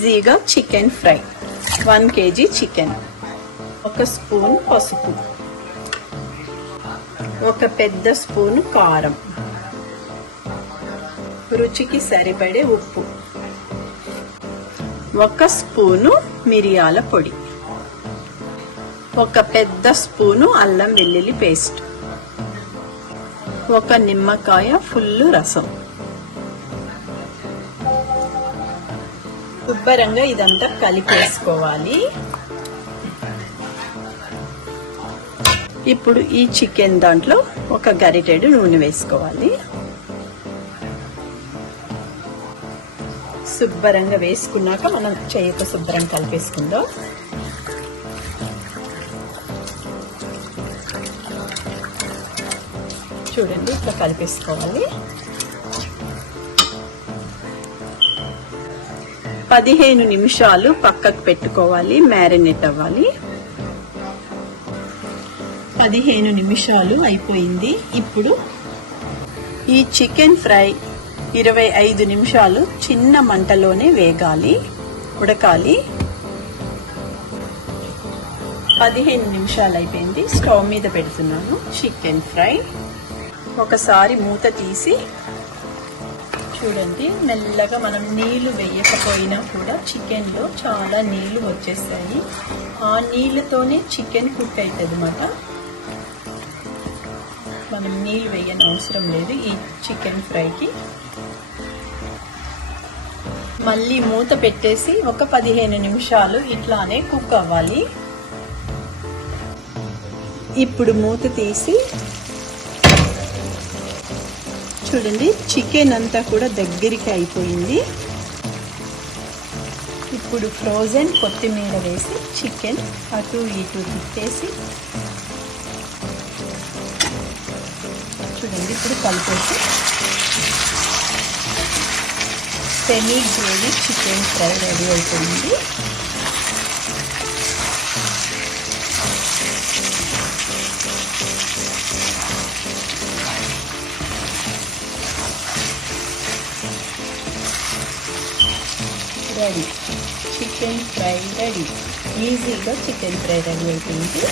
ఈజీగా chicken fry. 1 kg chicken, 1 spoon పసుపు, 1 పెద్ద స్పూను కారం, రుచికి సరిపడే ఉప్పు, 1 స్పూను మిరియాల పొడి, 1 పెద్ద స్పూను అల్లం వెల్లుల్లి పేస్ట్, 1 నిమ్మకాయ ఫుల్ రసం. శుభ్రంగా ఇదంతా కలిపేసుకోవాలి. ఇప్పుడు ఈ చికెన్ దాంట్లో 1 గరిటెడు నూనె వేసుకోవాలి. శుభ్రంగా వేసుకున్నాక మనం చేయక శుభ్రం కలిపేసుకుందాం. చూడండి, ఇట్లా కలిపేసుకోవాలి. 15 నిమిషాలు పక్కకు పెట్టుకోవాలి, మ్యారినేట్ అవ్వాలి. 15 నిమిషాలు అయిపోయింది. ఇప్పుడు ఈ చికెన్ ఫ్రై 25 నిమిషాలు చిన్న మంటలోనే వేగాలి, ఉడకాలి. 15 నిమిషాలు అయిపోయింది. స్టవ్ మీద పెడుతున్నాను చికెన్ ఫ్రై. ఒకసారి మూత తీసి చూడండి, మెల్లగా మనం నీళ్లు వేయకపోయినా కూడా చికెన్లో చాలా నీళ్లు వచ్చేస్తాయి. ఆ నీళ్ళతోనే చికెన్ కుక్ అవుతుంది అన్నమాట. మనం నీళ్ళు వేయని అవసరం లేదు ఈ చికెన్ ఫ్రైకి. మళ్ళీ మూత పెట్టేసి 15 నిమిషాలు ఇట్లానే కుక్ అవ్వాలి. ఇప్పుడు మూత తీసి చూడండి, చికెన్ అంతా కూడా దగ్గరికి అయిపోయింది. ఇప్పుడు ఫ్రోజన్ కొత్తిమీర వేసి చికెన్ అటు ఇటు తిప్పేసి చూడండి, ఇప్పుడు కలిపేసి semi gravy chicken fry ready అయిపోయింది. Ready, chicken fry ready. ఈజీగా చికెన్ ఫ్రై రెడీ అయిపోయింది.